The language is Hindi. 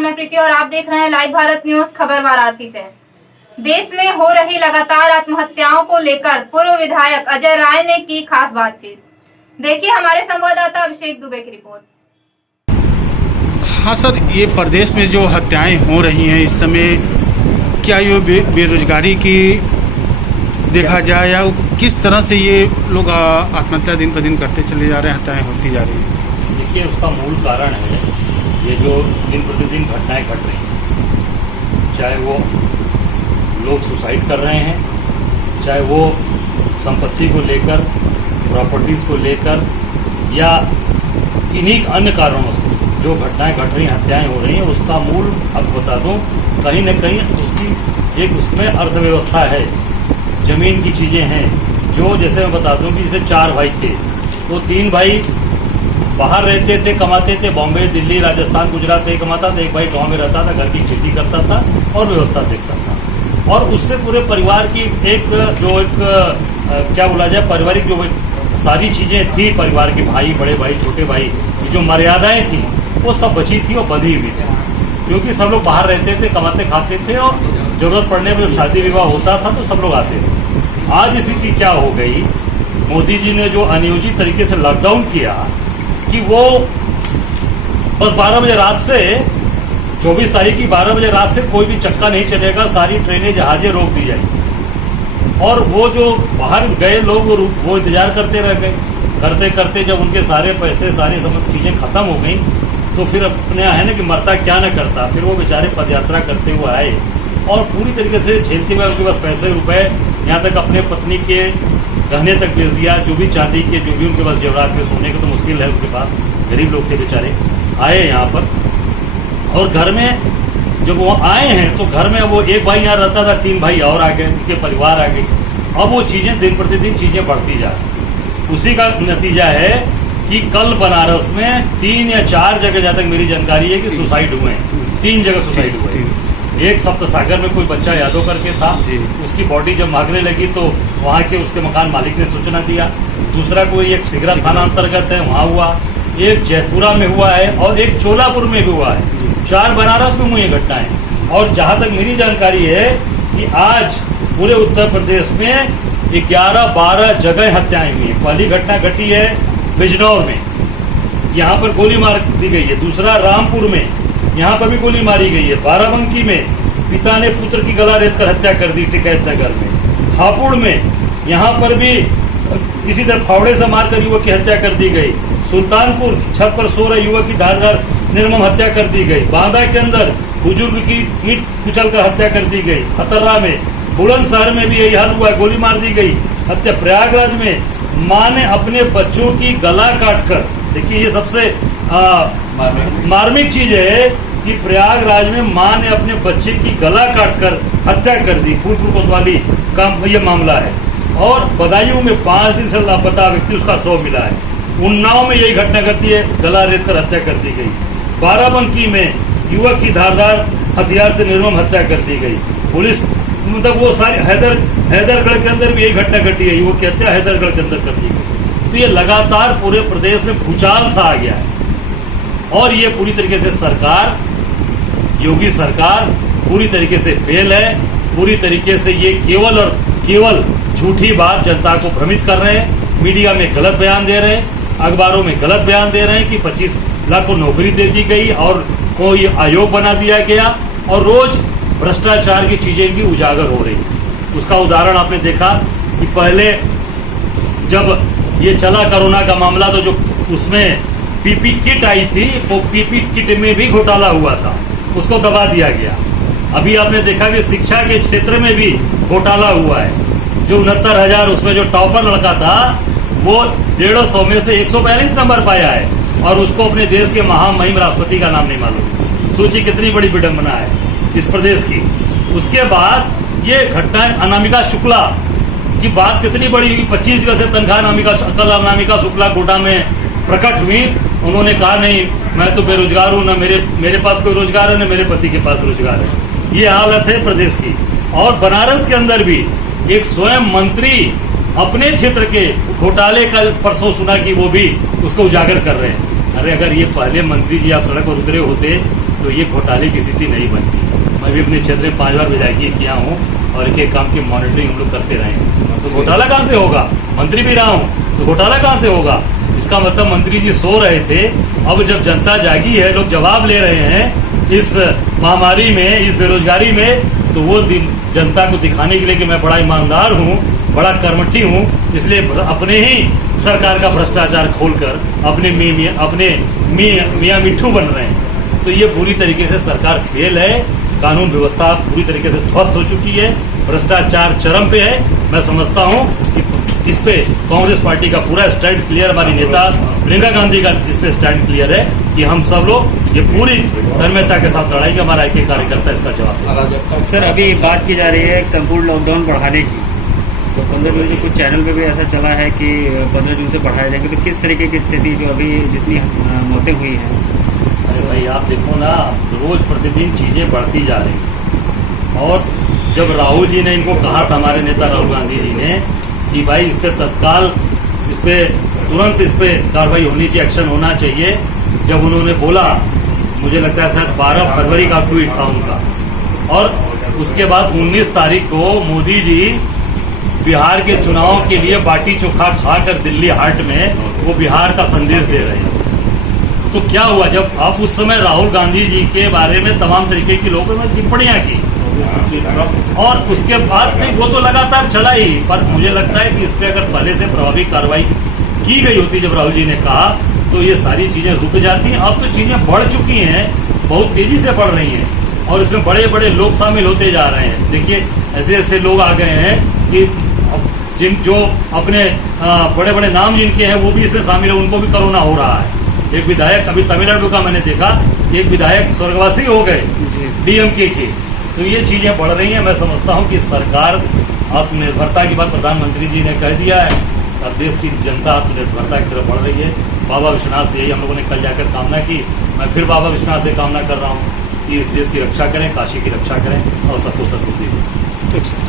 मैं प्रीति और आप देख रहे हैं लाइव भारत न्यूज खबर वाराणसी से। देश में हो रही लगातार आत्महत्याओं को लेकर पूर्व विधायक अजय राय ने की खास बातचीत। देखिए हमारे संवाददाता अभिषेक दुबे की रिपोर्ट। हाँ सर, ये प्रदेश में जो हत्याएं हो रही हैं इस समय, क्या ये बेरोजगारी की देखा जाए या किस तरह से ये लोग आत्महत्या दिन पर दिन करते चले जा रहे हैं, हत्याएं होती जा रही हैं? देखिए, उसका मूल कारण है ये जो दिन प्रतिदिन घटनाएं घट रही हैं। चाहे वो लोग सुसाइड कर रहे हैं, चाहे वो संपत्ति को लेकर, प्रॉपर्टीज़ को लेकर या इन्हीं अन्य कारणों से जो घटनाएं घट रही हैं, हत्याएं हो रही हैं, उसका मूल अब बता दूं, कहीं न कहीं उसकी एक उसमें अर्थव्यवस्था है, ज़मीन की चीज़ें हैं। जो जैसे मैं बता दूं कि जैसे 4 भाई थे तो 3 भाई बाहर रहते थे, कमाते थे, बॉम्बे, दिल्ली, राजस्थान, गुजरात एक कमाता था, एक भाई गांव में रहता था, घर की खेती करता था और व्यवस्था देखता था। और उससे पूरे परिवार की एक क्या बोला जाए, पारिवारिक जो सारी चीज़ें थी परिवार के, भाई, बड़े भाई, छोटे भाई, जो मर्यादाएं थी वो सब बची थी और बंधी हुई थी, क्योंकि सब लोग बाहर रहते थे, कमाते खाते थे और जरूरत पड़ने पर जब शादी विवाह होता था तो सब लोग आते थे। आज इसी की क्या हो गई, मोदी जी ने जो अनियोजित तरीके से लॉकडाउन किया कि वो बस 12 बजे रात से 24 तारीख की 12 बजे रात से कोई भी चक्का नहीं चलेगा, सारी ट्रेनें, जहाजें रोक दी जाएंगी। और वो जो बाहर गए लोग वो इंतजार करते रह गए, करते करते जब उनके सारे पैसे, सारी चीज़ें खत्म हो गई तो फिर अपने है ना कि मरता क्या न करता, फिर वो बेचारे पदयात्रा करते हुए आए और पूरी तरीके से झेलते हुए उनके पास पैसे, रुपए, यहाँ तक अपने पत्नी के गहने तक बेच दिया, जो भी चांदी के, जो भी उनके पास जेवरात थे, सोने के तो मुश्किल है उनके पास, गरीब लोग थे बेचारे, आए यहाँ पर। और घर में जब वो आए हैं तो घर में वो एक भाई यहाँ रहता था, 3 भाई और आ गए, उनके परिवार आ गए। अब वो चीज़ें दिन प्रतिदिन चीज़ें बढ़ती जा रही। उसी का नतीजा है कि कल बनारस में 3 या 4 जगह, जहाँ तक मेरी जानकारी है कि सुसाइड हुए हैं, 3 जगह सुसाइड हुए हैं। एक सप्तसागर में कोई बच्चा यादव करके था, उसकी बॉडी जब भागने लगी तो वहाँ के उसके मकान मालिक ने सूचना दिया। दूसरा कोई एक सिगरा थाना अंतर्गत है, वहाँ हुआ। एक जयपुरा में हुआ है और एक चोलापुर में भी हुआ है। 4 बनारस में हुई घटनाएं। और जहाँ तक मेरी जानकारी है कि आज पूरे उत्तर प्रदेश में 11-12 जगह हत्याएं हुई हैं। पहली घटना घटी है बिजनौर में, यहाँ पर गोली मार दी गई है। दूसरा रामपुर में, यहाँ पर भी गोली मारी गई है। बाराबंकी में पिता ने पुत्र की गला रेत कर हत्या कर दी टिकैत नगर में। हापुड़ में यहाँ पर भी इसी तरह फावड़े से मारकर युवक की हत्या कर दी गई। सुल्तानपुर छत पर सो रहे युवक की धारदार निर्मम हत्या कर दी गई। बांदा के अंदर बुजुर्ग की ईंट कुचल कर हत्या कर दी गई। अतर्रा में, बुलंदशहर में भी यही हाल हुआ है, गोली मार दी गई, हत्या। प्रयागराज में माँ ने अपने बच्चों की गला काट कर, देखिए ये सबसे मार्मिक चीज है कि प्रयागराज में माँ ने अपने बच्चे की गला काटकर हत्या कर दी। फूलपुर कोतवाली का ये मामला है। और बदायूं में 5 दिन से लापता व्यक्ति, उसका शव मिला है। उन्नाव में यही घटना घटी है, गला रेत कर हत्या कर दी गई। बाराबंकी में युवक की धारदार हथियार से निर्मम हत्या कर दी गई। पुलिस मतलब वो सारी हैदरगढ़ के अंदर भी यही घटना घटी है, युवक की हत्या हैदरगढ़ के अंदर कर दी गई। तो ये लगातार पूरे प्रदेश में भूचाल सा आ गया है। और ये पूरी तरीके से सरकार, योगी सरकार पूरी तरीके से फेल है। पूरी तरीके से ये केवल और केवल झूठी बात जनता को भ्रमित कर रहे हैं। मीडिया में गलत बयान दे रहे हैं, अखबारों में गलत बयान दे रहे हैं कि 25 लाख को नौकरी दे दी गई और कोई आयोग बना दिया गया, और रोज भ्रष्टाचार की चीजें इनकी उजागर हो रही। उसका उदाहरण आपने देखा कि पहले जब ये चला कोरोना का मामला, तो जो उसमें पीपी किट आई थी, वो पीपी किट में भी घोटाला हुआ था, उसको दबा दिया गया। अभी आपने देखा कि शिक्षा के क्षेत्र में भी घोटाला हुआ है। जो 69,000 उसमें जो टॉपर लड़का था वो 150 में से 142 नंबर पाया है, और उसको अपने देश के महामहिम राष्ट्रपति का नाम नहीं मालूम। सोचिए कितनी बड़ी विडंबना है इस प्रदेश की। उसके बाद ये घटनाएं, अनामिका शुक्ला की बात कितनी बड़ी हुई। 25 जगह से तनख्वाह अनामिका शुक्ला कोटा में प्रकट हुई। उन्होंने कहा नहीं, मैं तो बेरोजगार हूँ, ना मेरे पास कोई रोजगार है, ना मेरे पति के पास रोजगार है। ये हालत है प्रदेश की। और बनारस के अंदर भी एक स्वयं मंत्री अपने क्षेत्र के घोटाले का परसों सुना कि वो भी उसको उजागर कर रहे हैं। अरे अगर ये पहले मंत्री जी आप सड़क पर उतरे होते तो ये घोटाले की स्थिति नहीं बनती। मैं भी अपने क्षेत्र में 5 बार विधायकी किया हूँ और एक काम की मॉनिटरिंग हम लोग करते रहे हैं। तो घोटाला कहाँ से होगा? मंत्री भी रहा हूँ, तो घोटाला कहाँ से होगा? इसका मतलब मंत्री जी सो रहे थे, अब जब जनता जागी है, लोग जवाब ले रहे हैं इस महामारी में, इस बेरोजगारी में, तो वो जनता को दिखाने के लिए कि मैं बड़ा ईमानदार हूँ, बड़ा कर्मठी हूँ, इसलिए अपने ही सरकार का भ्रष्टाचार खोलकर अपने मियाँ मिट्ठू बन रहे हैं। तो ये पूरी तरीके से सरकार फेल है, कानून व्यवस्था पूरी तरीके से ध्वस्त हो चुकी है, भ्रष्टाचार चरम पे है। मैं समझता हूँ कि इस पे कांग्रेस पार्टी का पूरा स्टैंड क्लियर, हमारी नेता प्रियंका गांधी का इस पे स्टैंड क्लियर है कि हम सब लोग ये पूरी धर्मता के साथ लड़ाई का, हमारा एक कार्यकर्ता इसका जवाब देगा। सर, अभी बात की जा रही है एक संपूर्ण लॉकडाउन बढ़ाने की, तो 15 जून से कुछ चैनल पे भी ऐसा चला है कि 15 जून से बढ़ाया जाएगा, तो किस तरीके की स्थिति जो अभी जितनी मौतें हुई हैं? अरे भाई आप देखो ना, रोज प्रतिदिन चीजें बढ़ती जा रही हैं। और जब राहुल जी ने इनको कहा था, हमारे नेता राहुल गांधी जी ने, कि भाई इस पे तत्काल, इस पे तुरंत इस पे कार्रवाई होनी चाहिए, एक्शन होना चाहिए, जब उन्होंने बोला, मुझे लगता है शायद 12 फरवरी का ट्वीट था उनका, और उसके बाद 19 तारीख को मोदी जी बिहार के चुनाव के लिए बाटी चोखा खाकर दिल्ली हाट में वो बिहार का संदेश दे रहे हैं। तो क्या हुआ, जब आप उस समय राहुल गांधी जी के बारे में तमाम तरीके के लोगों ने टिप्पणियां की, और उसके बाद में वो तो लगातार चला ही, पर मुझे लगता है कि इस पर अगर पहले से प्रभावी कार्रवाई की गई होती, जब राहुल जी ने कहा, तो ये सारी चीजें रुक जाती। अब तो चीजें बढ़ चुकी हैं, बहुत तेजी से बढ़ रही हैं, और इसमें बड़े बड़े लोग शामिल होते जा रहे हैं। देखिए ऐसे ऐसे लोग आ गए हैं कि जो अपने बड़े बड़े नाम जिनके हैं वो भी इसमें शामिल है, उनको भी कोरोना हो रहा है। एक विधायक अभी तमिलनाडु का मैंने देखा, एक विधायक स्वर्गवासी हो गए डीएमके के। तो ये चीजें बढ़ रही हैं। मैं समझता हूँ कि सरकार आत्मनिर्भरता की बात प्रधानमंत्री जी ने कह दिया है, अब देश की जनता आत्मनिर्भरता की तरफ बढ़ रही है। बाबा विश्वनाथ से यही हम लोगों ने कल जाकर कामना की। मैं फिर बाबा विश्वनाथ से कामना कर रहा हूँ कि इस देश की रक्षा करें, काशी की रक्षा करें और सबको सद्बुद्धि दें।